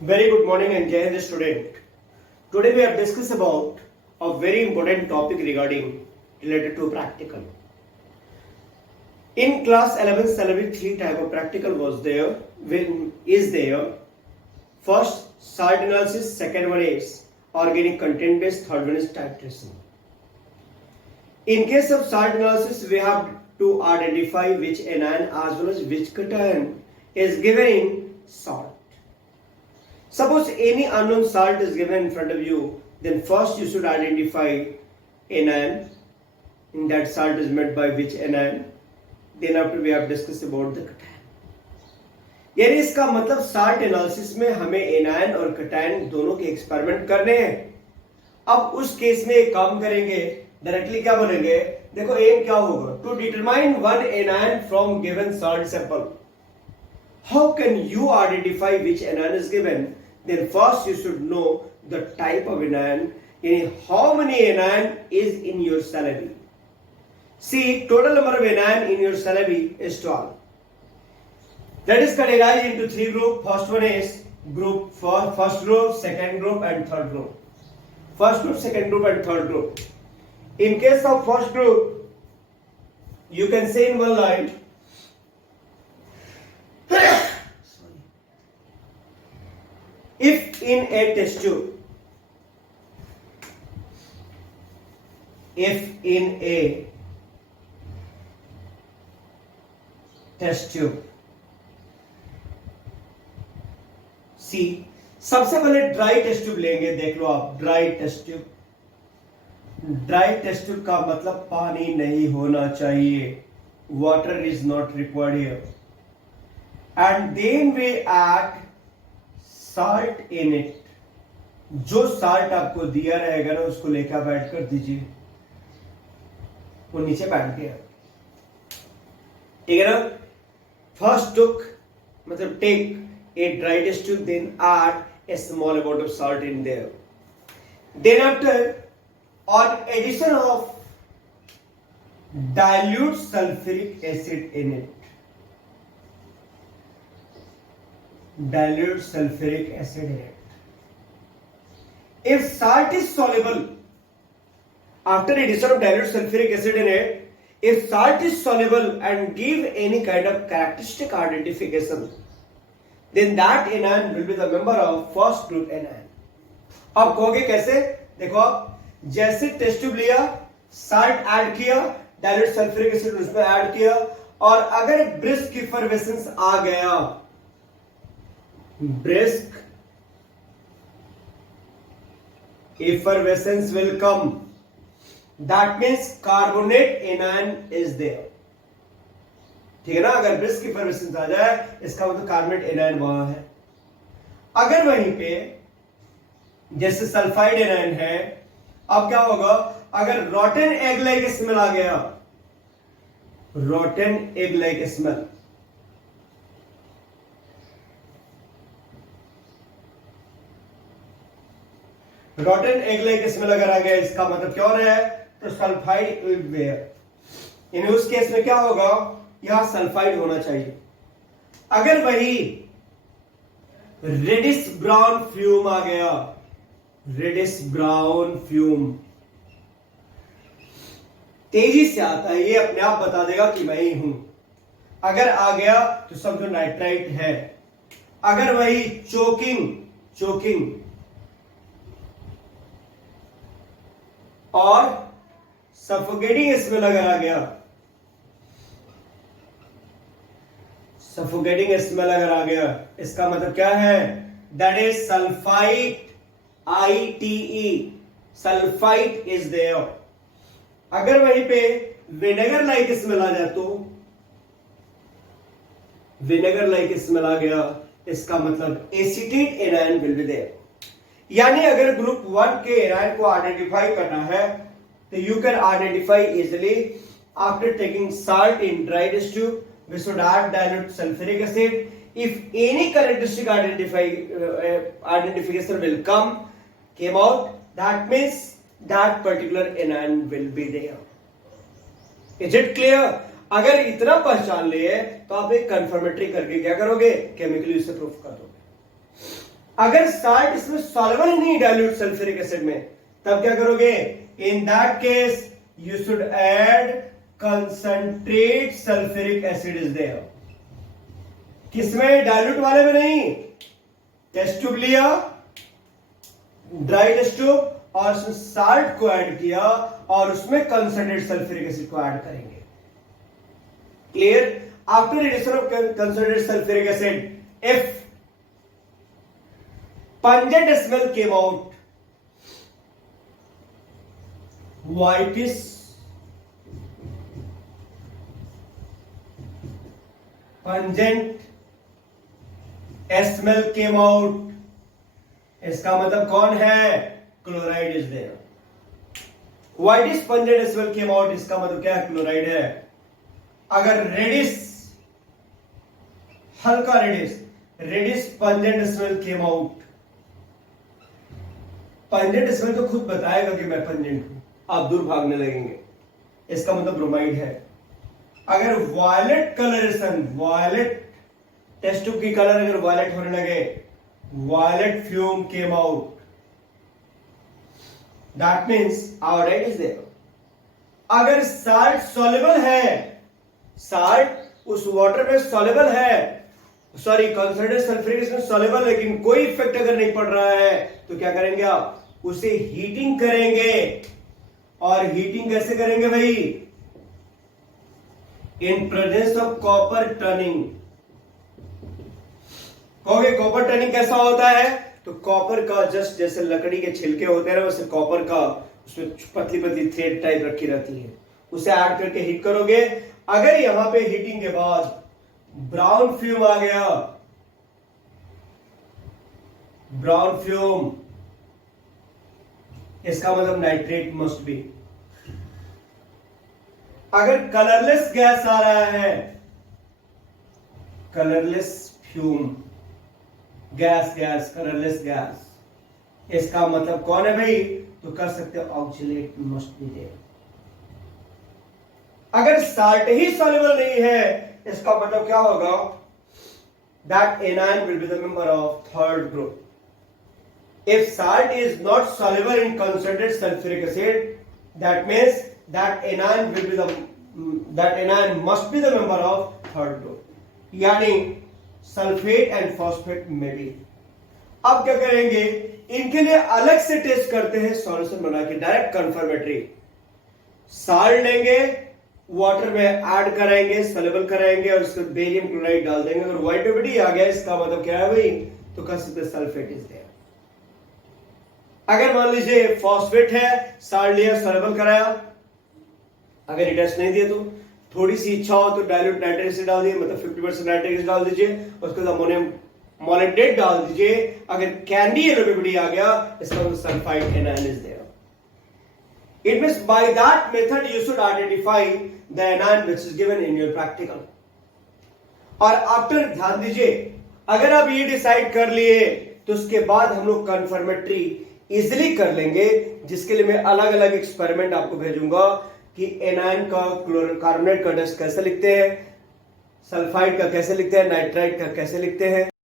Very good morning and Jai Hind student. Today we have discussed about a very important topic related to practical. In class 11 syllabus, three type of practical is there. First, salt analysis. Second one is organic content based. Third one is type tracing. In case of salt analysis, we have to identify which anion as well as which cation is given in salt. Suppose any unknown salt is given in front of you, then first you should identify anion. In that salt is made by which anion. Then after we have discussed about the cation. यानी इसका मतलब salt analysis में हमें anion और cation दोनों के experiment करने हैं. अब उस केस में एक काम करेंगे, डायरेक्टली क्या बोलेंगे, देखो एम क्या होगा, to determine one anion from given salt sample. How can you identify which anion is given? Then first you should know the type of anion, यानी how many anion is in your syllabus. See total number of anion in your syllabus is 12. That is categorized into three groups. First one is first group, second group, and third group. First group, second group, and third group. In case of first group, you can say in one line. If in a test tube, see सबसे पहले dry test tube लेंगे. देख लो आप, dry test tube. Dry test tube का मतलब पानी नहीं होना चाहिए. Water is not required here. And then we add salt in it. जो साल्ट आपको दिया रहेगा ना, उसको लेकर आप ऐड कर दीजिए. वो नीचे बैठ गया, ठीक है ना. फर्स्ट टुक मतलब take a dry test tube, then add a small amount of salt in there. Then after, on addition of dilute sulfuric acid in it. Dilute sulfuric acid in it. If salt is soluble, after addition of dilute sulfuric acid in it, if salt is soluble and give any kind of characteristic identification, then that anion will be the member of first group anion. अब कहोगे कैसे? देखो आप, जैसे test tube लिया, salt add किया, dilute sulphuric acid उसमें add किया, और अगर ब्रिस्क इफरवेसेंस आ गया, brisk effervescence will come. That means carbonate anion is there. ठीक है ना. अगर ब्रिस्क इफरवेसेंस आ जाए, इसका मतलब कार्बोनेट एनायन वहां है. अगर वहीं पे जैसे सल्फाइड एनायन है, अब क्या होगा, अगर रॉटन एग लाइक स्मेल आ गया, रॉटन egg like smell, रॉटन egg like smell अगर आ गया, इसका मतलब क्या हो रहा है, तो सल्फाइड विल बी देयर. इन उस केस में क्या होगा, यहां सल्फाइड होना चाहिए. अगर वही रेडिश ब्राउन फ्यूम आ गया, रेडिश ब्राउन फ्यूम तेजी से आता है, ये अपने आप बता देगा कि मैं ही हूं. अगर आ गया तो समझो नाइट्राइट है. अगर वही चोकिंग और सफोकेटिंग स्मेल अगर आ गया, सफोकेटिंग स्मेल अगर आ गया, इसका मतलब क्या है, that is sulphite, ITE, sulphite is there. अगर वहीं पे विनेगर लाइक स्मेल आ जाए, तो विनेगर लाइक स्मेल आ गया, इसका मतलब acetate anion will be there. यानी अगर ग्रुप 1 के एनायन को आइडेंटिफाई करना है, तो you can identify easily after taking salt in dry test tube. We should add dilute sulfuric acid. If any characteristic identification will came out, that means that particular anion will be there. Is it clear? अगर इतना पहचान लिए तो आप एक confirmatory करके क्या करोगे, केमिकली उसे प्रूफ कर दोगे. अगर साल्ट इसमें सॉल्युबल ही नहीं डाइल्यूट सल्फ्यूरिक एसिड में, तब क्या करोगे? In that case you should add concentrate sulphuric acid is there. किसमें? डाइल्यूट वाले में नहीं। टेस्ट ट्यूब लिया, ड्राई टेस्ट ट्यूब, और उसमें साल्ट को ऐड किया और उसमें कंसंट्रेट सल्फ्यूरिक एसिड को ऐड करेंगे। Clear? After addition of concentrate sulphuric acid, if pungent smell came out, whitish pungent smell came out, इसका मतलब कौन है? Chloride is there. whitish pungent smell came out, इसका मतलब क्या है? क्लोराइड है। अगर रेडिश, हल्का reddish pungent smell came out, pungent smell तो खुद बताएगा कि मैं पंजेंट हूं, आप दूर भागने लगेंगे, इसका मतलब ब्रोमाइड है। अगर violet coloration, violet test tube की कलर अगर वायलेट होने लगे, violet fume came out, that means iodide is there. अगर साल्ट सॉल्युबल है, साल्ट उस वाटर में सॉल्युबल है, sorry concentrated sulphuric acid soluble, लेकिन कोई इफेक्ट अगर नहीं पड़ रहा है तो क्या करेंगे आप? उसे हीटिंग करेंगे। और हीटिंग कैसे करेंगे भाई? In presence of copper turning. कहोगे कॉपर टर्निंग कैसा होता है? तो कॉपर का जस्ट जैसे लकड़ी के छिलके होते हैं वैसे कॉपर का उसमें पतली पतली थ्रेड टाइप रखी रहती है, उसे ऐड करके हीट करोगे। अगर यहां पे हीटिंग के बाद ब्राउन फ्यूम आ गया, ब्राउन फ्यूम, इसका मतलब नाइट्रेट मस्ट बी। अगर कलरलेस गैस आ रहा है, colourless fume, gas colourless gas, इसका मतलब कौन है भाई? तो कर सकते हो ऑक्सीलेट मस्ट बी देयर। अगर साल्ट ही सॉल्युबल नहीं है, इसका मतलब क्या होगा? That anion will be the member of third group. If salt is not soluble in concentrated sulfuric acid, that means that anion must be the member of third group. यानी sulphate and phosphate में भी। अब क्या करेंगे? इनके लिए अलग से टेस्ट करते हैं सॉल्यूशन बना के, डायरेक्ट कंफर्मेटरी। साल्ट लेंगे, वाटर में ऐड कराएंगे, सॉल्युबल कराएंगे और उसमें बेरियम क्लोराइड डाल देंगे। अगर व्हाइट ओबिडी आ गया, इसका मतलब क्या है भाई? तो कह सकते हैं सल्फेट इज देयर। अगर मान लीजिए फॉस्फेट है, साल्ट लिया, सॉल्युबल कराया, अगर ये टेस्ट नहीं दिए तो थोड़ी सी इच्छा हो तो डाइल्यूट नाइट्रिक एसिड डाल दिए, मतलब 50% नाइट्रिक एसिड डाल दीजिए, उसके बाद अमोनियम मॉलिब्डेट डाल दीजिए। अगर कैंडी येलो ओबिडी आ गया, इसका मतलब sulphide anion is there. It means by that method you should identify the anion which is given in your practical. और आफ्टर ध्यान दीजिए, अगर आप ये डिसाइड कर लिए तो उसके बाद हम लोग कन्फर्मेटरी इजिली कर लेंगे, जिसके लिए मैं अलग अलग एक्सपेरिमेंट आपको भेजूंगा कि एनायन का कार्बोनेट का टेस्ट कैसे लिखते हैं, सल्फाइड का कैसे लिखते हैं, नाइट्राइट का कैसे लिखते हैं।